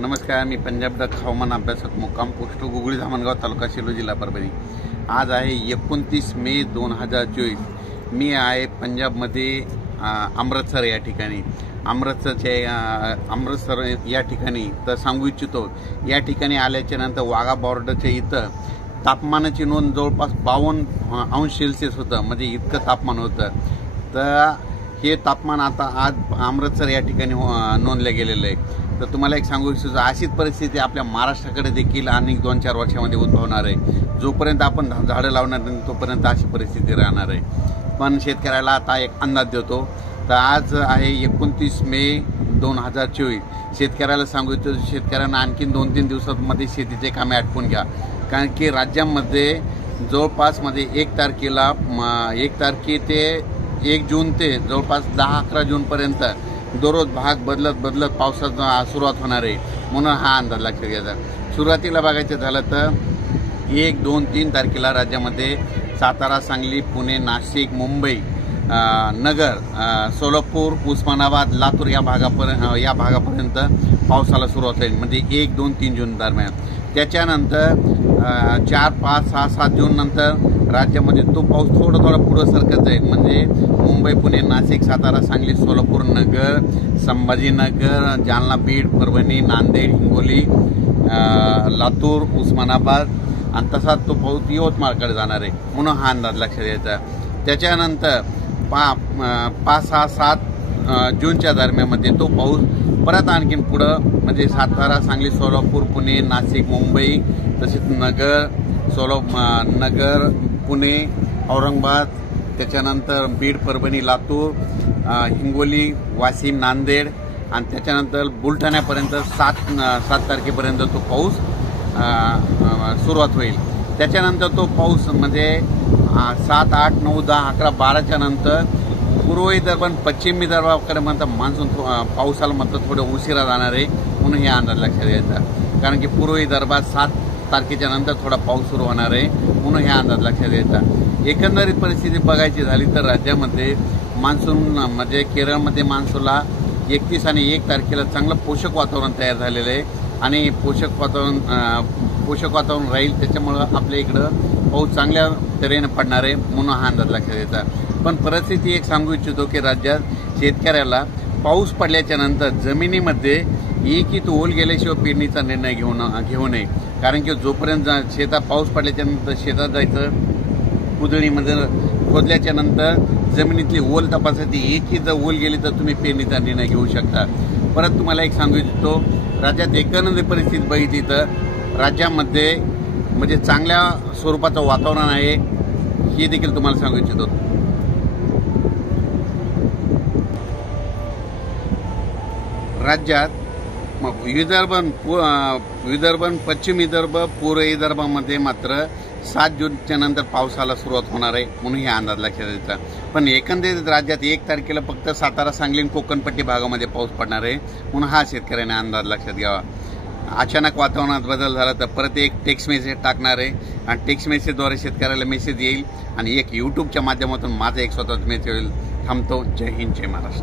नमस्कार, मी पंजाब डक हवामान अभ्यासक मुक्काम पोस्ट गुगळी धामणगाव तालुका सेलू जिल्हा परभणी। आज आहे 29 मे 2024। मी आहे पंजाबमध्ये अमृतसर या ठिकाणी। अमृतसर या ठिकाणी तर सांगू इच्छितो, या ठिकाणी आल्याच्या नंतर वाघा बॉर्डरच्या इथं तापमानाची नोंद जवळपास 52 अंश सेल्सिअस होतं, म्हणजे इतकं तापमान होतं। तर हे तापमान आता आज अमृतसर या ठिकाणी नोंदले गेलेलं आहे। तर तुम्हाला एक सांगू इच्छितो, अशीच परिस्थिती आपल्या महाराष्ट्राकडे देखील अनेक 2-4 वर्षामध्ये उद्भवणार आहे। जोपर्यंत आपण झाडं लावणार नाही तोपर्यंत अशी परिस्थिती राहणार आहे। पण शेतकऱ्याला आता एक अंदाज देतो। तर आज आहे 29 मे 2024। शेतकऱ्याला सांगू इच्छितो, शेतकऱ्यांना आणखीन 2-3 दिवसांमध्ये शेतीचे कामे आटपून घ्या, कारण की राज्यामध्ये जवळपास मध्ये 1 तारखेला 1 तारखे ते 1 जून ते जवळपास 10-11 जूनपर्यंत दररोज भाग बदलत पावसाचा सुरुवात होणार आहे। म्हणून हा अंदाज लक्षात घ्यायचा। सुरुवातीला बघायचं झालं तर 1, 2, 3 तारखेला राज्यामध्ये सातारा, सांगली, पुणे, नाशिक, मुंबई, नगर, सोलापूर, उस्मानाबाद, लातूर या भागापर्यंत पावसाला सुरुवात होईल, म्हणजे 1, 2, 3 जून दरम्यान। त्याच्यानंतर 4, 5, 6, 7 जून नंतर राज्यामध्ये तो पाऊस थोडा पुढे सरकत जाईल, म्हणजे मुंबई, पुणे, नाशिक, सातारा, सांगली, सोलापूर, नगर, संभाजीनगर, जालना, बीड, परभणी, नांदेड, हिंगोली, लातूर, उस्मानाबाद आणि तसाच तो पाऊस यवतमाळकडे जाणार आहे। म्हणून हा अंदाज लक्षात द्यायचा। त्याच्यानंतर 5, 6, 7 जूनच्या दरम्यानमध्ये तो पाऊस परत आणखीन पुढं, म्हणजे सातारा, सांगली, सोलापूर, पुणे, नाशिक, मुंबई, तसेच नगर, पुणे, औरंगाबाद, त्याच्यानंतर बीड, परभणी, लातूर, हिंगोली, वाशिम, नांदेड आणि त्याच्यानंतर बुलढाण्यापर्यंत 7 तारखेपर्यंत तो पाऊस सुरुवात होईल। त्याच्यानंतर तो पाऊस म्हणजे 7, 8, 9, 10, 11, 12च्या नंतर पूर्व विदर्भ आणि पश्चिम विदर्भाकडे म्हणतात मान्सून पावसाला म्हणतात थोडं उशिरा जाणार आहे। म्हणून हे अंदाज लक्षात घ्यायचा, कारण की पूर्व विदर्भात 7 तारखेच्या नंतर थोडा पाऊस सुरू होणार आहे। म्हणून हे अंदाज लक्षात घ्यायचा। एकंदरीत परिस्थिती बघायची झाली तर राज्यामध्ये मान्सून म्हणजे केरळमध्ये मान्सूनला 31 आणि 1 तारखेला चांगलं पोषक वातावरण तयार झालेलं आहे आणि पोषक वातावरण राहील। त्याच्यामुळं आपल्या इकडं पाऊस चांगल्या तऱ्हेने पडणार आहे। म्हणून हा अंदाज लक्षात घ्यायचा। पण परिस्थिती एक सांगू इच्छितो की राज्यात शेतकऱ्याला पाऊस पडल्याच्या नंतर जमिनीमध्ये एक ओल गेल्याशिवाय पेरणीचा निर्णय घेऊ नये, कारण की जोपर्यंत शेतात पाऊस पडल्याच्या नंतर शेतात जायचं, कुदळीमध्ये खोदल्याच्या नंतर जमिनीतली ओल तपासायची, एक जर ओल गेली तर तुम्ही पेरणीचा निर्णय घेऊ शकता। परत तुम्हाला एक सांगू इच्छितो, राज्यात एकंदरीत परिस्थिती बघितली तर राज्यामध्ये म्हणजे चांगल्या स्वरूपाचं वातावरण आहे, हे देखील तुम्हाला सांगू इच्छितो। राज्यात विदर्भ, पश्चिम विदर्भ, पूर्व विदर्भामध्ये मात्र 7 जूनच्या नंतर पावसाला सुरुवात होणार आहे। म्हणून हे अंदाज लक्षात द्यायचा। पण एकंदरीत राज्यात 1 तारखेला फक्त सातारा, सांगली, कोकणपट्टी भागामध्ये पाऊस पडणार आहे। म्हणून हा शेतकऱ्याने अंदाज लक्षात घ्यावा। अचानक वातावरणात बदल झाला तर परत एक टेक्स्ट मेसेज टाकणार आहे आणि टेक्स्ट मेसेजद्वारे शेतकऱ्याला मेसेज येईल आणि एक यूट्यूबच्या माध्यमातून माझा एक स्वतःचा मेसेज होईल। थांबतो। जय हिंद, जय महाराष्ट्र।